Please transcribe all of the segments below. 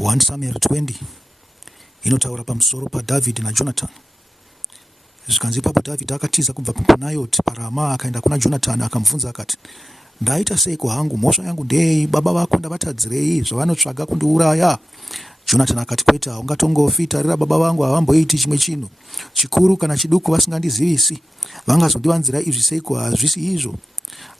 1 Samuel 20 inotaura pamusoro paDhavhidhi naJonathan. Zvikanzi ipapo Dhavhidhi akatiza kubva kuNayoti paRama akaenda kuna Jonathan akamubvunza akati, ndaita seiko hangu? Mhosva yangu ndei? Baba vako ndavatadzirei zvavanotsvaga kundiuraya? Jonathan akati, kwete, haungatongofi. Tarira, baba vangu havamboiti chimwe chinhu chikuru kana chiduku vasingandizivisi. Vangazondivanzira izvi seiko? Hazvisi izvo.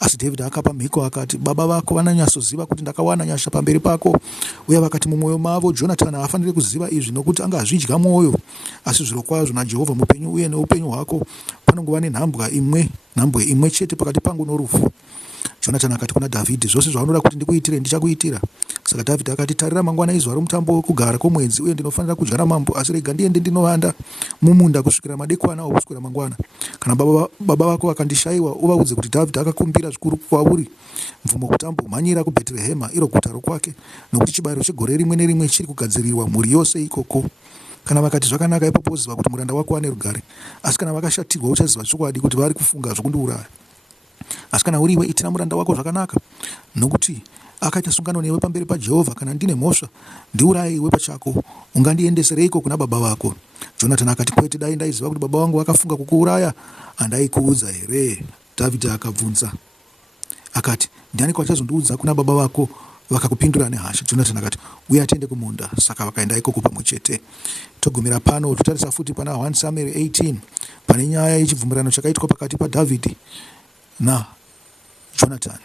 Asi Dhavhidhi akapa mhiko akati, baba vako vananyatsoziva kuti ndakawana nyasha pamberi pako, uye vakati mumwoyo mavo, Jonathan haafaniri kuziva izvi nokuti angazvidya mwoyo. Asi zvirokwazvo naJehovha mupenyu uye neupenyu hwako, panongova nenhambwe imwe chete pakati pangu norufu. Jonathan akati kuna Dhavhidhi, zvose zvaunoda kuti ndikuitire ndichakuitira. Saka Dhavhidhi akati, tarira, mangwana izuva romutambo wokugara kwomwedzi, uye ndinofanira kudyara mambo, asi rega ndiende ndinovanda mumunda kusvikira madekwana au kusvikira mangwana. Kana baba vako vakandishayiwa, uvaudze kuti Dhavhidhi akakumbira zvikuru kwauri mvumo kuti ambomhanyira kuBheterehema, iro guta rokwake, nokuti chibayiro chegore rimwe nerimwe chiri kugadzirirwa mhuri yose ikoko. Kana vakati zvakanaka, ipapo uziva kuti muranda wako ane rugare. Asi kana vakashatirwa, uchaziva chokwadi kuti vari kufunga zvokundiuraya. Asi kana uriwe, itira muranda wako zvakanaka, nokuti akaita sungano newe pamberi paJehovha. Kana ndine mhosva, ndiuraye iwe pachako. Ungandiendesereiko kuna baba vako? Jonathan akati, kwete, dai ndaiziva kuti baba vangu vakafunga kukuuraya, handaikuudza here? Dhavhidhi akabvunza akati, ndianiko achazondiudza kuna baba vako vakakupindura nehasha? Jonathan akati, uya tiende kumunda. Saka vakaenda ikoko pamwe chete. Togumira pano totarisa futi pana 1 Samuel 18 pane nyaya yechibvumirano chakaitwa pakati paDhavhidhi naJonathan.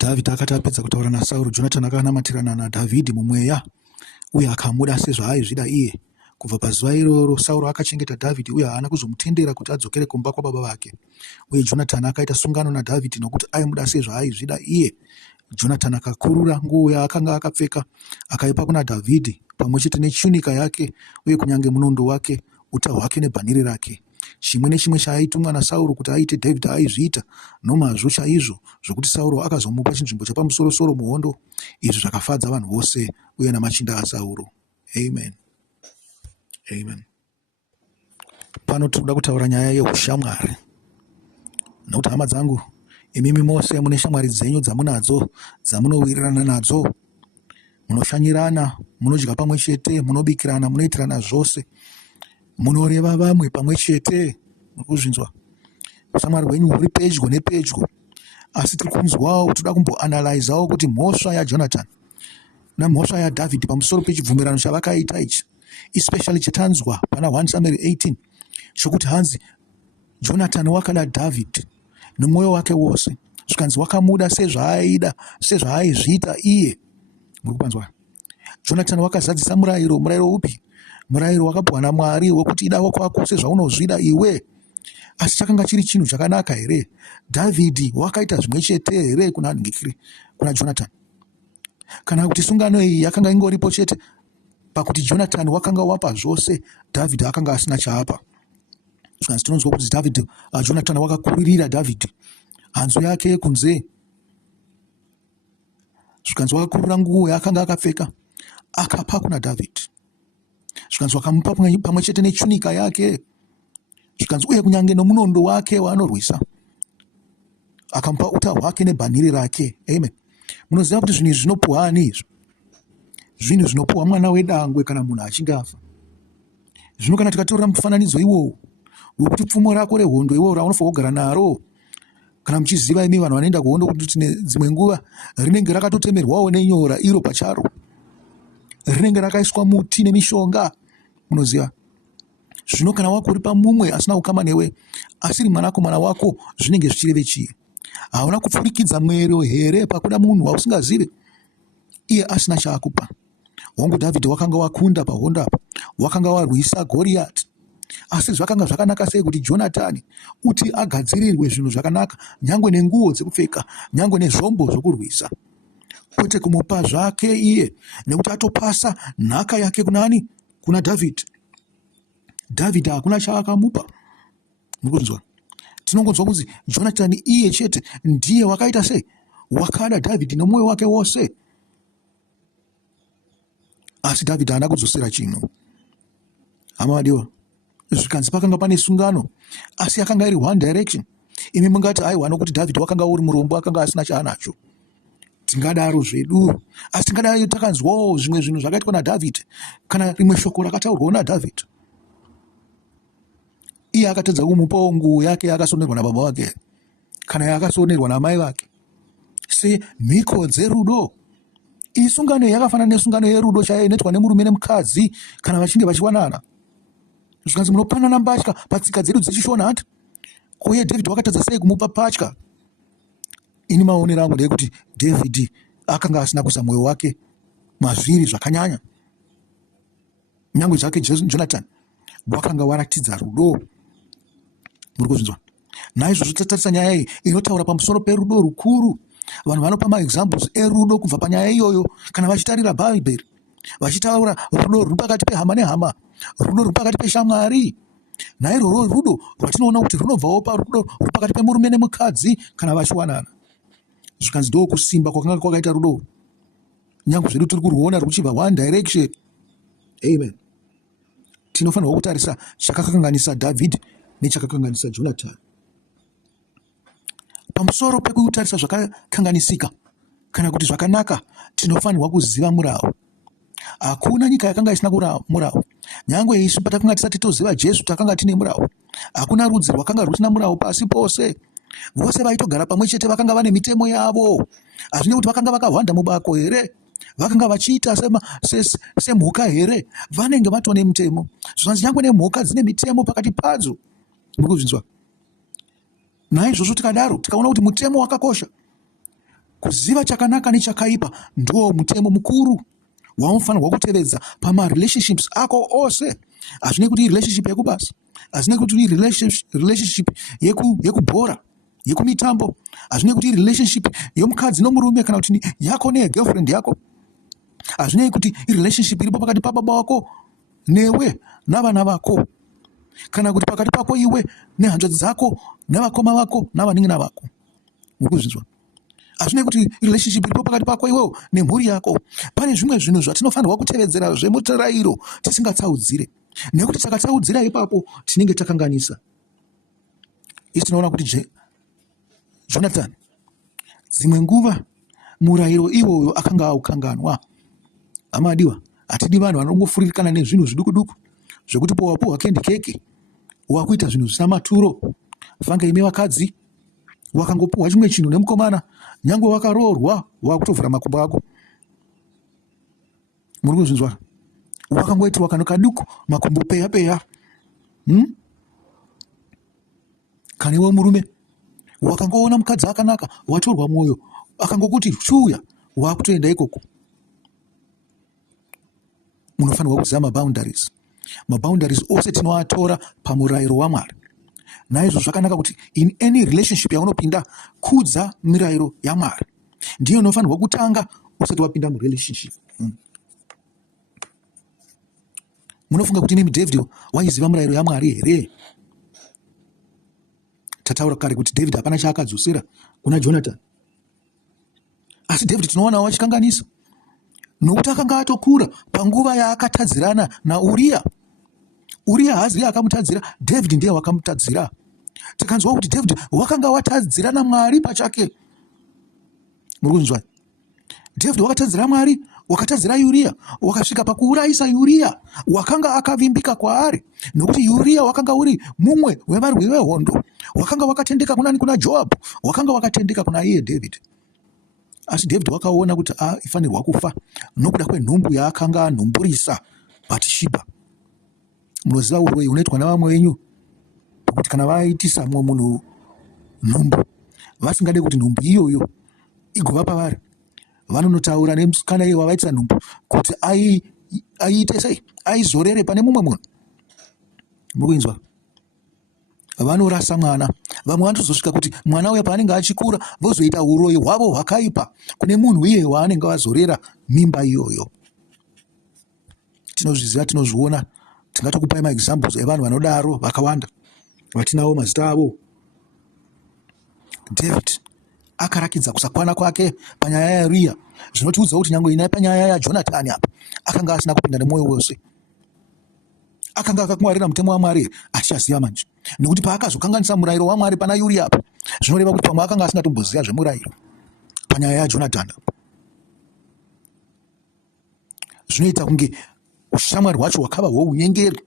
Dhavhidhi akati apedza kutaura naSauro, Jonathan akanamatirana naDhavhidhi mumweya uye akamuda sezvaaizvida iye. Kubva pazuva iroro Sauro akachengeta Dhavhidhi uye haana kuzomutendera kuti adzokere kumba kwababa vake. Uye Jonathan akaita sungano naDhavhidhi nokuti aimuda sezvaaizvida iye. Jonathan akakurura nguo yaakanga akapfeka akaipa kuna Dhavhidhi pamwe chete nechunika yake uye kunyange munondo wake, uta hwake nebhanhire rake. Chimwe nechimwe chaaitumwa naSauro kuti aite, Dhavhidhi aizviita nomazvo chaizvo, zvokuti Sauro akazomupa chinzvimbo chapamusoro-soro muhondo. Izvi zvakafadza vanhu vose uye namachinda aSauro. Amen. Amen. Pano tinoda kutaura nyaya yeushamwari. Nokuti hama dzangu, imimi mose mune shamwari dzenyu dzamunadzo, dzamunowirirana nadzo, munoshanyirana, munodya pamwe chete, munobikirana, munoitirana zvose, munoreva vamwe pamwe chete. Mukuzvinzwa? Ushamwari hwenyu huri pedyo nepedyo. Asi tiri kunzwawo, toda kumboanalaizawo kuti mhosva yaJonathan namhosva yaDhavhidhi pamusoro pechibvumirano chavakaita ichi, especially chatanzwa pana 1 Samuel 18 chokuti hanzi Jonathan wakada Dhavhidhi nomwoyo wake wose, zvikanzi wakamuda sezvaaida, sezvaaizviita iye. Muri kupanzwa? Jonathan wakazadzisa murayiro upi? Murayiro wakabva naMwari wekuti ida kwako sezvaunozvida iwe. Asi chakanga chiri chinhu chakanaka here? Dhavhidhi wakaita zvimwe chete here kuna Jonathan? Kana kuti sungano iyi yakanga ingoripo chete pakuti Jonathan wakanga wapa zvose, Dhavhidhi akanga asina chaapa? Zvikanzi tinonzwa kuti Jonathan wakakuririra Dhavhidhi hanzu yake yekunze. Zvikanzi wakakurura nguo yaakanga akapfeka akapa kuna Dhavhidhi. Zvikanzi wakamupa pamwe chete nechunika yake. Zvikanzi uye kunyange nomunondo wake waanorwisa akamupa uta hwake nebhanhire rake. Amen. Munoziva kuti zvinhu izvi zvinopuhwa ani izvo? Zvinhu zvinopuhwa mwana wedangwe kana munhu achinge afa. Zvino kana tikatorera mufananidzo iwowo wekuti pfumo rako rehondo iwowo raunofanira kugara naro, kana muchiziva imi vanhu vanoenda kuhondo kuti dzimwe nguva rinenge rakatotemerwawo nenyora iro pacharo, rinenge rakaiswa muti nemishonga. Munoziva? Zvino kana wako uri pamumwe asina kukama newe, asiri mwanakomana wako, zvinenge zvichireve chii? Hauna kupfurikidza mwero here pakuda munhu wausingazive, iye asina chaakupa? Wangu Dhavhidhi wakanga wakunda pahondo apa, wakanga warwisa Goriati. Asi zvakanga zvakanaka sei kuti Jonathan kuti agadzirirwe zvinhu zvakanaka, nyangwe nenguo dzekupfeka, nyangwe nezvombo zvokurwisa, kwete kumupa zvake iye, nekuti atopasa nhaka yake kunani? Kuna Dhavhidhi. Dhavhidhi hakuna chaakamupa. Mukunzwa? Tinongonzwa kunzi Jonathan iye chete ndiye wakaita sei? Wakada Dhavhidhi nomwoyo wake wose. Asi Dhavhidhi haana kudzosera chinhu. Hama vadiwa, zvikanzi pakanga pane sungano, asi yakanga iri one direction. Imi mungati aiwa nokuti Dhavhidhi wakanga uri murombo, akanga asina chaanacho. tingadaro zvedu, asi tingadai takanzwawo zvimwe zvinhu zvakaitwa naDhavhidhi kana rimwe shoko rakataurwawo naDhavhidhi. Iye akatadza kumupawo nguo yake yakasonerwa nababa wake kana yakasonerwa namai vake semhiko dzerudo. Iyi sungano yakafanana nesungano yerudo chaiyo inoitwa nemurume nemukadzi kana vachinge vachiwanana. Zvikanzi munopanana mbatya patsika dzedu dzechishona hati. Uye Dhavhidhi wakatadza sei kumupa patya? Ini maonero angu ndeyekuti Dhavhidhi akanga asina kuisa mwoyo wake mazviri zvakanyanya. Nyangwe zvake Jonathan wakanga waratidza rudo. Muri kuzvinzwa? Naizvozvo tatarisa nyaya iyi inotaura pamusoro perudo rukuru. Vanhu vanopa maexamples erudo kubva panyaya iyoyo kana vachitarira Bhaibheri, vachitaura rudo ruri pakati pehama nehama, rudo ruri pakati peshamwari. Nairworwo rudo rwatinoona kuti runobvawo parudo ruri pakati pemurume nemukadzi kana vachiwanana. Zvikanzi ndo kusimba kwakanga kwakaita rudo. Nyange zvedu tiri kurwona ruchibva one direction. Amen. Tinofanirwa kutarisa chakakanganisa Dhavhidhi nechakakanganisa Jonathan. Pamusoro pekutarisa zvakakanganisika kana kuti zvakanaka, tinofanirwa kuziva murau. Hakuna nyika yakanga isina murau. Nyangwe isu patakanga tisati toziva Jesu takanga tine murau. Hakuna rudzi rwakanga rusina murau pasi pose. Vose vaitogara pamwe chete vakanga vane mitemo yavo. Hazvine kuti vakanga vakahwanda mubako here, vakanga vachiita semhuka here, vanenge vatone mitemo. Zvanzi nyangwe nemhuka dzine mitemo pakati padzo. Muri kuzvinzwa? Naizvozvo tikadaro tikaona kuti mutemo wakakosha. Kuziva chakanaka nechakaipa ndo mutemo mukuru waunofanirwa kutevedza pamarelationships ako ose. Hazvine kuti relationship yekubasa, hazvine kuti relationship yekubhora, yekumitambo, hazvine kuti relationship yomukadzi nomurume kana kuti yako negirlfriend yako, hazvine kuti relationship iripo pakati pababa wako newe navana vako, kana kuti pakati pako iwe nehanzvadzi dzako nevakoma vako navanin'ina vako. Mukuzvinzwa? Hazvine kuti relationship iripo pakati pako iwewo nemhuri yako. Pane zvimwe zvinhu zvatinofanirwa kutevedzera zvemutirairo tisingatsaudzire, nekuti takatsaudzira ipapo tinenge takanganisa. Isi tinoona kuti Jonathan dzimwe nguva murayiro iwoyo akanga aukanganwa. Amadiwa, hatidi vanhu vanongofuririkana nezvinhu zviduku-duku zvekuti powapowa kendi keke wakuita zvinhu zvisina maturo. Vanga ime vakadzi wakangopuhwa chimwe chinhu nemukomana, nyangwe wakaroorwa wakutovhura makumbo ako. Muri kuzvinzwa? Wakangoitirwa kano kaduku makumbo peya. Kana iwe murume wakangoona mukadzi akanaka watorwa mwoyo akangokuti shuya wakutoenda ikoko. Munofanirwa kuziva maboundaries. Maboundaries ose tinoatora pamurayiro waMwari. Naizvo zvakanaka kuti in any relationship yaunopinda, kudza mirayiro yaMwari. Ndiyo inofanirwa kutanga usati wapinda murelationship. Munofunga kuti nemi David waiziva murayiro yaMwari here? Tataura kare kuti David hapana chaakadzosera kuna Jonathan. Asi David tinoona wachikanganisa. Nokuti akanga atokura panguva yaakatadzirana naUria. Uria haazi akamutadzira, David ndiye wakamutadzira. Tikanzwa kuti David wakanga watadzirana Mwari pachake. Muri kunzwa? David wakatadzira Mwari, wakatadzira Uria, wakasvika pakuurayisa Uria wakanga akavimbika kwaari, nokuti Uria wakanga uri mumwe wevarwi vehondo, wakanga wakatendeka kuna Joab, wakanga wakatendeka kuna iye David. Asi David wakaona kuti ifanirwa kufa nokuda kwenhumbu yaakanga anhumburisa Bhatishiba. Munoziva urwei unoitwa navamwe venyu kuti kana vaitisa mumwe munhu nhumbu vasingade kuti nhumbu iyoyo igova pavari, vanonotaura nemusikana iye wavaitisa nhumbu kuti aiite sei, aizorere pane mumwe munhu. Mukuinzwa? Vanorasa mwana. Vamwe vanotozosvika kuti mwana uya paanenge achikura vozoita uroyi hwavo hwakaipa kune munhu iye waanenge vazorera mimba iyoyo. Tinozviziva, tinozviona. Tingatokupai maexamples evanhu vanodaro vakawanda vatinawo mazita avo. David akarakidza kusakwana kwake panyaya yaUria. Zvinotiudza kuti nyangwe ina panyaya yaJonathan apa akanga asina kupinda nemwoyo wose. Akanga akangwarira mutemo waMwari achichaziva manje, nekuti paakazokanganisa murayiro waMwari pana Uria apa, zvinoreva kuti pamwe akanga asingatomboziva zvemurayiro panyaya yaJonathan apa. zvinoita kunge ushamwari hwacho hwakava hwounyengeri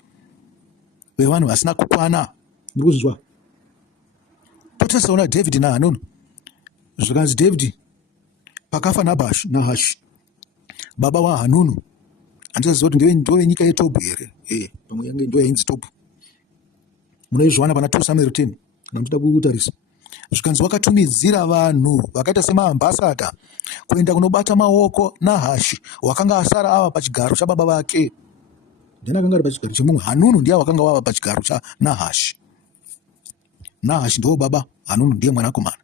hwevanhu vasina kukwana. Muri kuzvinzwa? Potasaona David naHanuni. Zvikanzi David pakafa Nahashi baba waHanuni, handisaziva kuti ndove nyika yeTobhu here. Pamwe yange ndo yainzi Tobhu. Munoizvana pana 2 Samuel 10 kana muchida kutarisa. Zvikanzi wakatumidzira vanhu vakaita semaambasada kuenda kunobata maoko Nahashi wakanga asara ava pachigaro chababa vake. Ndiani akanga ari pachigaro chemumwe? Hanuni ndiye wakanga wava pachigaro chaNahashi. Nahashi ndiwo baba, Hanuni ndiye mwanakomana.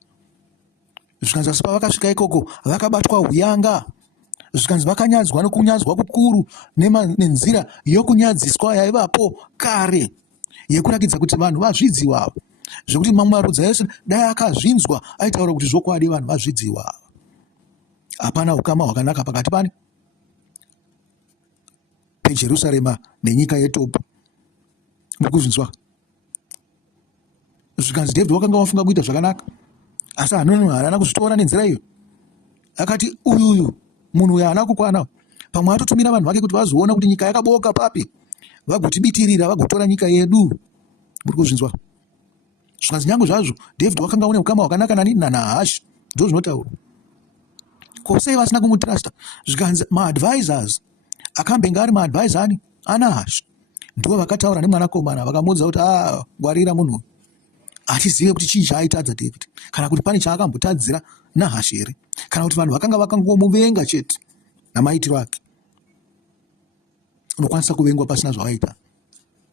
Zvikanzi asi pavakasvika ikoko vakabatwa uyanga. Zvikanzi vakanyadzwa nokunyadzwa kukuru nenzira yokunyadziswa yaivapo kare yekurakidza kuti vanhu vazvidziwa, zvekuti mamwe marudzi ese dai akazvinzwa aitaura kuti zvokwadi vanhu vazvidziwa. Hapana ukama hwakanaka pakati pani peJerusarema nenyika yeTobhu. Muri kuzvinzwa? Zvikanzi David wakanga wafunga kuita zvakanaka, asi Hanuni haana kuzvitora nenzira iyo. Akati uyu munhu uyu haana kukwana. Pamwe atotumira vanhu vake kuti vazoona kuti nyika yakaboka papi, vagotibitirira vagotora nyika yedu. Muri kuzvinzwa? Zvikanzi nyange zvazvo David wakanga une ukama hwakanaka naNahashi, ndo zvinotaura. Ko sei vasina kumutrasta? Zvikanzi maadvisors akambenga ari maadvisor ani aNahashi ndivo vakataura nemwanakomana vakamuudza kuti ngwarira munhu achizive kuti chii chaaitadza David, kana kuti pane chaakambotadzira Nahashi here, kana kuti vanhu vakanga vakangomuvenga chete namaitiro ake. Unokwanisa kuvengwa pasina zvavaita,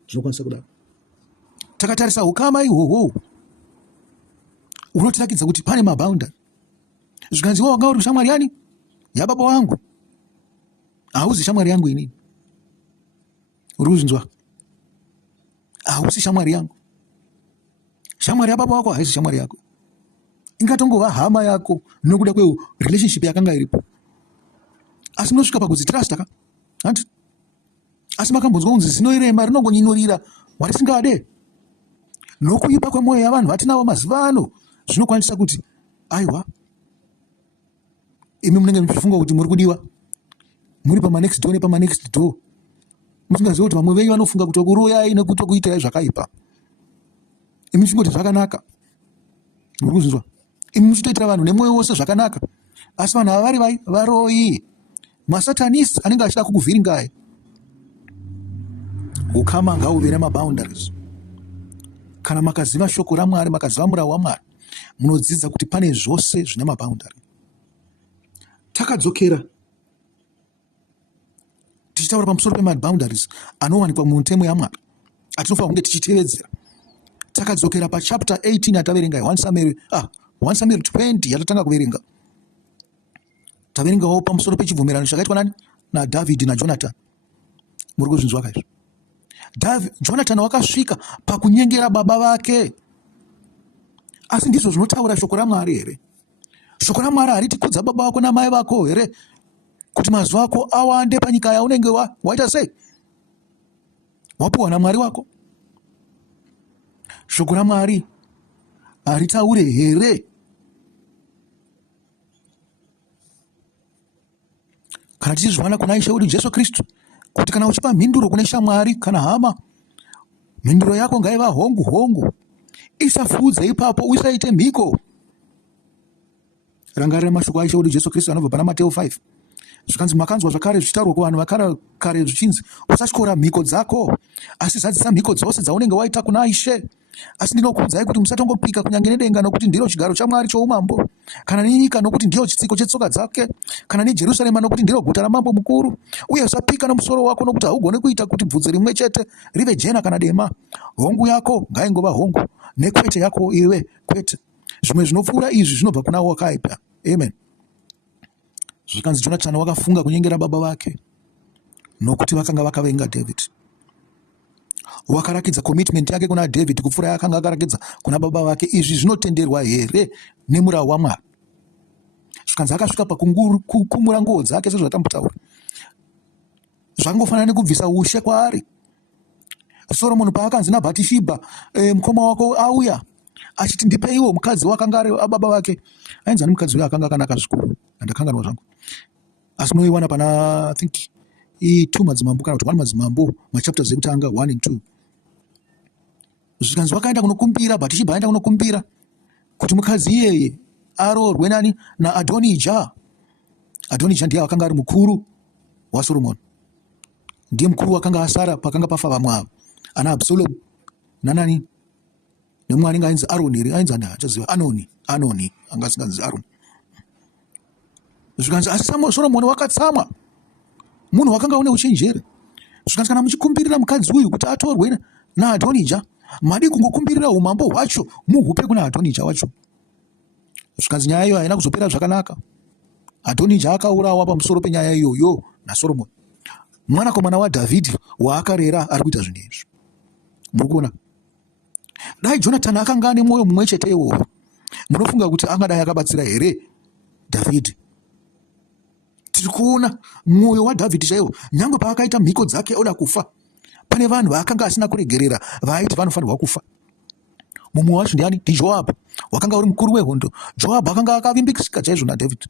zvinokwanisa kudaro. Takatarisa ukama ihwohwo unotirakidza kuti pane maboundary. Zvikanzi iwe wanga uri shamwari yani yababa wangu, hauzi shamwari yangu inini. Uri kuzvinzwa? Hausi shamwari yangu. Shamwari yababa wako haisi shamwari yako, ingatongova hama yako nokuda kwerelationship yakanga iripo. Asi munosvika pakudzitrasta ka? Asi makambonzwa kunzi zinoirema rinongonyinurira warisingade. Nokuipa kwemwoyo yavanhu vatinavo mazuva ano zvinokwanisa kuti aiwa, imi munenge muchifunga kuti muri kudiwa, muri pamanext door nepamanext door. Musingazivi kuti vamwe venyu vanofunga kuti kuroyai nekutokuitirai zvakaipa. Imi muchingoti zvakanaka. Muri kuzvinzwa? Imi muchitoitira vanhu nemwoyo wose zvakanaka, asi vanhu ava vari varoyi, masatanisi anenge achida kukuvhiringai. Ukama ngauve nemaboundaries. Kana makaziva shoko raMwari, makaziva murau waMwari, munodzidza kuti pane zvose zvine maboundary. Takadzokera tichitaura pamusoro pemaboundaries anowanikwa mumutemo yaMwari atinofanira kunge tichitevedzera. Takadzokera pachapter 18 yataverenga 1 Samuel 20 yatatanga kuverenga. Taverengawo pamusoro pechibvumirano chakaitwa naDhavhidhi naJonatani. Muri kuzvinzwa kaizvo? Jonatani wakasvika pakunyengera baba vake. Asi ndizvo zvinotaura shoko raMwari here? Shoko raMwari hariti kudza baba vako namai vako here, kuti mazuva ako awande panyika yaunenge waita sei, wapuwa naMwari wako? Shoko raMwari haritaure here kana tichizvana kuna Ishe wedu Jesu Kristu kuti kana uchipa mhinduro kune shamwari kana hama, mhinduro yako ngaiva hongu hongu, isafudze ipapo, usaite mhiko. Rangarira mashoko aIshe wedu Jesu Kristu anobva pana Mateo 5. Zvikanzi makanzwa zvakare zvichitaurwa kuvanhu vakara kare zvichinzi, usatyora mhiko dzako, asi zadzisa mhiko dzose dzaunenge waita kuna Ishe. Asi ndinokuudzai kuti musatongopika kunyange nedenga, nokuti ndiro chigaro chaMwari choumambo, kana nenyika nokuti ndiyo chitsiko chetsoka dzake, kana neJerusarema nokuti ndiro guta ramambo mukuru. Uye usapika nomusoro wako, nokuti haugoni kuita kuti bvudzi rimwe chete rive jena kana dema. Hongu yako ngaingova hongu, nekwete yako iwe kwete. Zvimwe zvinopfuura izvi zvinobva kuna wakaipa. Amen. Zvikanzi Jonatani wakafunga kunyengera baba vake nokuti vakanga vakavenga David. Wakarakidza commitment yake kuna David kupfuura yakanga akarakidza kuna baba vake. Izvi zvinotenderwa here nemurau waMwari? Zvikanzi akasvika pakumura nguo dzake sezvatambotaura. Zvangofanana nekubvisa ushe kwaari. Soromoni paakanzi naBhatishibha, mukoma wako auya achiti ndipeiwo mukadzi wakanga ari baba vake, ainzi ani mukadzi uyo akanga akanaka zvikuru, andakanganwa zvangu. Asi munoiwana pana I think 2 madzimambo kana kuti 1 madzimambo machapters ekutanga 1 and 2. Zvikanzi vakaenda kunokumbira, Bhatishebha aenda kunokumbira kuti mukadzi iyeye aroorwe nani naAdonija. Adonija ndiye akanga ari mukuru waSoromoni, ndiye mukuru wakanga asara pakanga pafa vamwe ava ana Absalomu nanani nemumwe anenge ainzi Aroni, ainzi ani achaziva Anoni anga asinganzi Aroni. Zvikanzi asi Soromoni wakatsamwa, munhu wakanga une uchenjeri. Zvikanzi kana muchikumbirira mukadzi uyu kuti atorwe naAdonija, madi kungokumbirira umambo hwacho muhupe kuna Adonija wacho. Zvikanzi nyaya iyo haina kuzopera zvakanaka. Adonija akaurawa pamusoro penyaya iyoyo naSoromoni, mwanakomana waDhavhidhi waakarera ari kuita zvinhu izvi. Muri kuona, dai Jonatani akanga ane mwoyo mumwe chete iwowo, munofunga kuti angadai akabatsira here Dhavhidhi? Tiri kuona mwoyo waDhavhidhi chaiwo, nyangwe paakaita mhiko dzake oda kufa, pane vanhu vaakanga asina kuregerera vaaiti vanofanirwa kufa. Mumwe wacho ndiani? ndiJoabhu, wakanga uri mukuru wehondo. Joabhu akanga akavimbikisika chaizvo naDhavhidhi,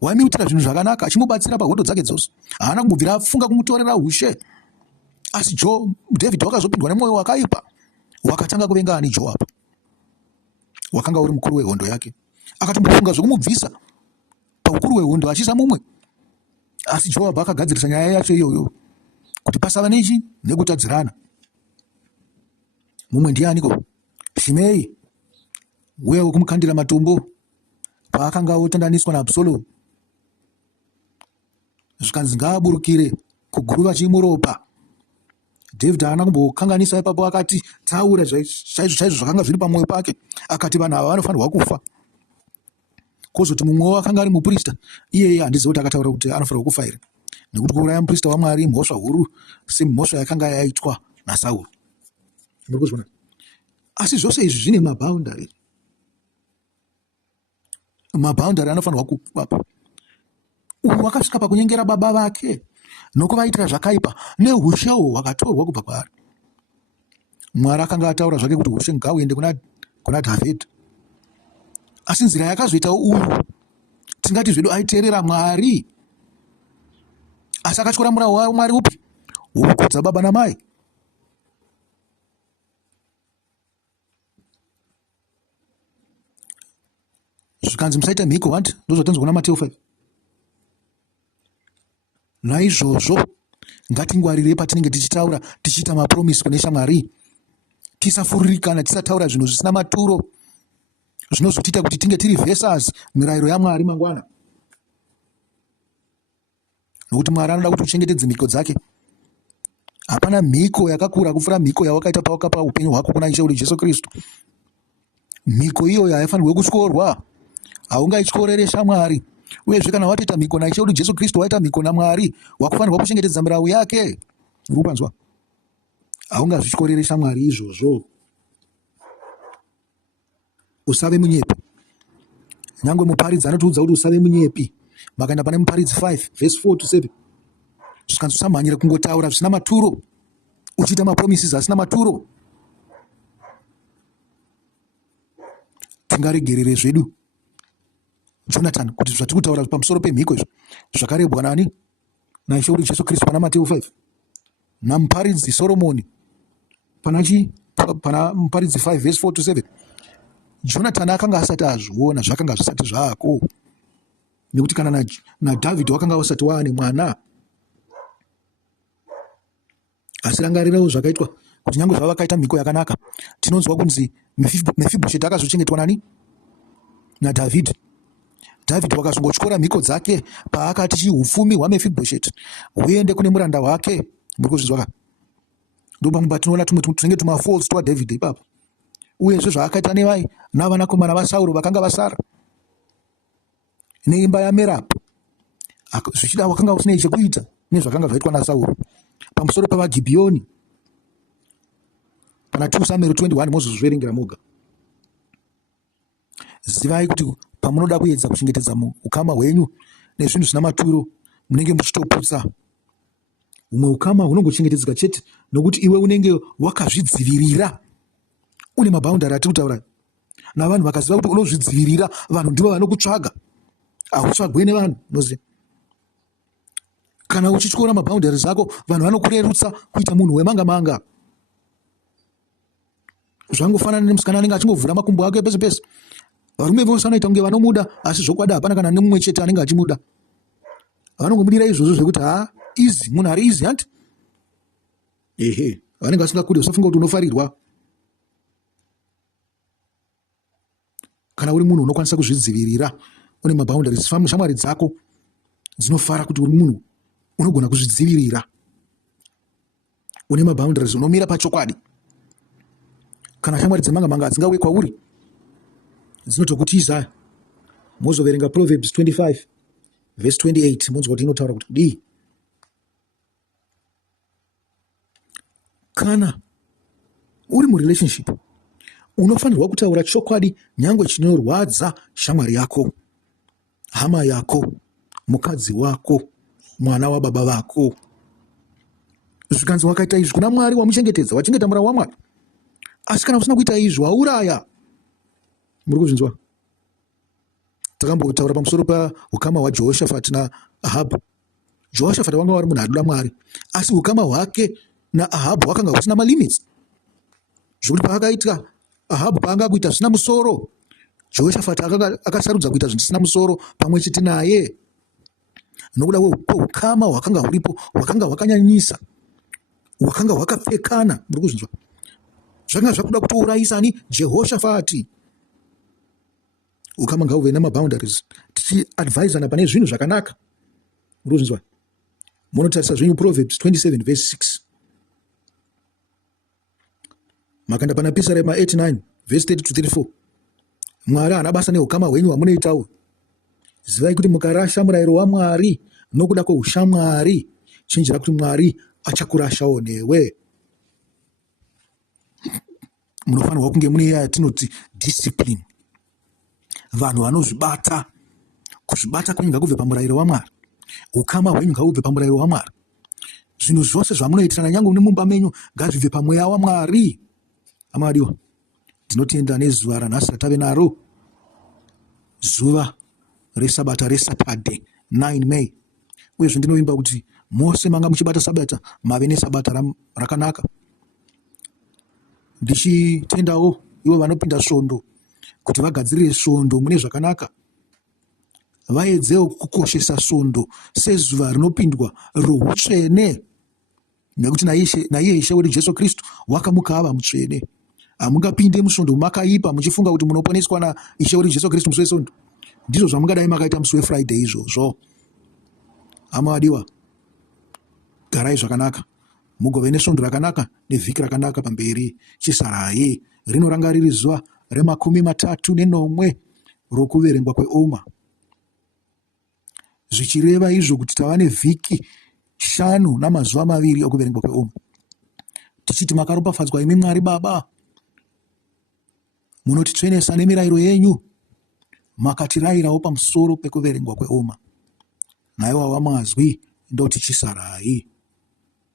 waimuitira zvinhu zvakanaka, achimubatsira pahondo dzake dzose, haana kumubvira afunga kumutorera ushe. Asi Dhavhidhi wakazopindwa nemwoyo wakaipa, wakatanga kuvenga ani? Joabhu, wakanga uri mukuru wehondo yake, akatombofunga zvokumubvisa paukuru wehondo achiisa mumwe. Asi Joabhu akagadzirisa nyaya yacho iyoyo kuti pasava nechi nekutadzirana. Mumwe ndianiko? Shimei, uye wekumukandira matombo paakanga otandaniswa naAbsalomu. Zvikanzi ngaaburukire kuguruva chimuropa. Dhavhidhi haana kumbokanganisa ipapo, akati taura chaizvo zvakanga zviri pamwoyo pake, akati vanhu ava vanofanirwa kufa. Kozoti mumwewo akanga ari muprista, iyeye handizivi kuti akataura kuti anofanirwa kufa here, nekuti kuuraya muprista waMwari mhosva huru semhosva yakanga yaitwa naSauro. Muri kuzviona? Asi zvose izvi zvine mabhaundari. Mabhaundari anofanirwa kuvapa. Uyu wakasvika pakunyengera baba vake nokuvaitira zvakaipa neushewo hwakatorwa kubva kwaari. Mwari akanga ataura zvake kuti ushe ngahuende kuna Dhavhidhi, asi nzira yakazoita uyu tingati zvedu aiteerera Mwari, asi akatyora murayiro waMwari upi? Wokukudza baba namai. Zvikanzi musaita mhiko, vanti ndozvatanzwa kuna Mateo 5. Naizvozvo ngatingwarire patinenge tichitaura, tichiita mapromisi kune shamwari, tisafuririkana, tisataura zvinhu zvisina maturo zvinozotiita kuti tinge tiri vhesas mirayiro yaMwari mangwana, nokuti Mwari anoda kuti uchengetedze mhiko dzake. Hapana mhiko yakakura kupfuura mhiko yawakaita pawakapa upenyu hwako kuna Ishe wedu Jesu Kristu. Mhiko iyoyo haifanirwe kutyorwa, haungaityorere shamwari. Uyezve kana watoita mhiko naIshe wedu Jesu Kristu, waita mhiko naMwari, wakufanirwa kuchengetedza mirayiro yake. Uri kupanzwa? Haungazvityorere shamwari izvozvo. Usave munyepi. Nyangwe muparidzi anotiudza kuti usave munyepi. Makaenda pane Muparidzi 5 verse 4 to 7. Zvikanzi usamhanyira kungotaura zvisina maturo, uchiita mapromises asina maturo. Tingaregerere zvedu Jonathan kuti zvatiri kutaura pamusoro pemhiko izvo zvakarebwa nani? naIshe wedu Jesu Kristu pana Mateo 5, namuparidzi Soromoni pana Muparidzi 5 verse 4 to 7. Jonathan akanga asati azviona, zvakanga zvisati zvako, nekuti kana naDhavhidhi wakanga usati waane mwana. Asi rangarirawo zvakaitwa kuti nyangwe zvavakaita mhiko yakanaka, tinonzwa kunzi Mefibhosheti akazochengetwa nani? naDhavhidhi. Dhavhidhi wakazongotyora mhiko dzake paakati chihufumi hwaMefibhosheti huende kune muranda wake. Muri kuzvizwa ka? Ndopamwe patinoona tumwe tunenge tumafalls twaDhavhidhi ipapo, uyezve zvaakaita nevai navanakomana vaSauro vakanga vasara neimba yaMerabu, zvichida wakanga usinei chekuita nezvakanga zvaitwa naSauro pamusoro pavaGibheoni. Pana 2 Samuel 21 mozozviverengera moga. Zivai kuti pamunoda kuedza kuchengetedza ukama hwenyu nezvinhu zvina maturo, munenge muchitoputsa. Humwe ukama hunongochengetedzeka chete nokuti iwe unenge wakazvidzivirira. Une mabhaundari atiri kutaura, navanhu vakaziva kuti unozvidzivirira, vanhu ndivo vanokutsvaga, hautsvagwe nevanhu. Unoziva, Kana uchityora maboundaries ako, vanhu vanokurerutsa kuita munhu wemanga manga. Zvangofanana nemusikana anenge achingovhura makumbo ake pese pese. Varume vose vanoita kunge vanomuda, asi zvokwadi hapana kana nemumwe chete anenge achimuda. Vanongomudira izvozvo zvekuti easy, munhu ari easy hanti. Vanenge vasingakudi, usafunga kuti unofarirwa. Kana uri munhu unokwanisa kuzvidzivirira, une maboundaries, shamwari dzako dzinofara kuti uri munhu unogona kuzvidzivirira, une maboundaries, unomira pachokwadi. Kana shamwari dzemanga manga dzingauye kwauri, dzinotokutiza. Mozoverenga Proverbs 25 verse 28, munzwa kuti inotaura kuti kudii. Kana uri murelationship, unofanirwa kutaura chokwadi nyangwe chinorwadza shamwari yako, hama yako, mukadzi wako, mwana wababa vako. Zvikanzi wakaita izvi kuna Mwari wamuchengetedza, wachengeta murayiro waMwari. Asi kana usina kuita izvi, wauraya. Muri kuzvinzwa? Takambotaura pamusoro paukama hwaJehoshafati naAhabhu. Jehoshafati wanga wari munhu anoda Mwari, asi ukama hwake naAhabhu hwakanga husina malimits. Zvokuti paakaita Ahabhu paanga kuita zvisina musoro, Jehoshafati akasarudza kuita zvisina musoro pamwe chete naye. Nokuda kweukama hwakanga huripo, hwakanga hwakanyanyisa, hwakanga hwakapfekana. Muri kuzvinzwa? Zvakanga zvakuda kutourayisa ani Jehoshafati. Ukama ngahuve namaboundaries, tichiadvaisana pane zvinhu zvakanaka. Muri kuzvinzwa? Munotarisa zvenyu Proverbs 27 verse 6. Makanda pana Pisarema 89 verse 30 to 34. Mwari haana basa neukama hwenyu hwamunoitawo. Zivai kuti mukarasha murayiro waMwari nokuda kweushamwari, chenjera kuti Mwari achakurashawo newe. Munofanirwa kunge mune yatinoti discipline. Vanhu vanozvibata. Kuzvibata kwenyu ngakubve pamurayiro waMwari. Ukama hwenyu ngahubve pamurayiro waMwari. Zvinhu zvose zvamunoitirana nyange nemumba menyu ngazvibve pamweya waMwari. Amadiwa, tinotenda nezuva ranhasi ratave naro, zuva resabata reSaturday 9 May. Uyezve ndinovimba kuti mose manga muchibata sabata mave nesabata rakanaka. Ndichitendawo ivo vanopinda svondo kuti vagadzirire svondo mune zvakanaka. Vaedzewo kukoshesa svondo sezuva rinopindwa rohutsvene, nekuti naiye Ishe wedu Jesu Kristu wakamuka ava mutsvene. Hamungapinde musvondo makaipa muchifunga kuti munoponeswa naIshe wedu Jesu Kristu musi weSondo. Ndizvo zvamungadai makaita musi weFriday izvozvo. Hama vadiwa, garai zvakanaka, mugove nesvondo rakanaka nevhiki rakanaka pamberi. Chisarai rinoranga riri zuva re39 rokuverengwa kweOma. Zvichireva izvo kuti tava nevhiki 5 namazuva 2 okuverengwa kweOma. Tichiti makaropafadzwa imi Mwari Baba, munotitsvenesa nemirayiro yenyu, makatirayirawo pamusoro pekuverengwa kweOma. Naivo wamazwi ndoti chisarai.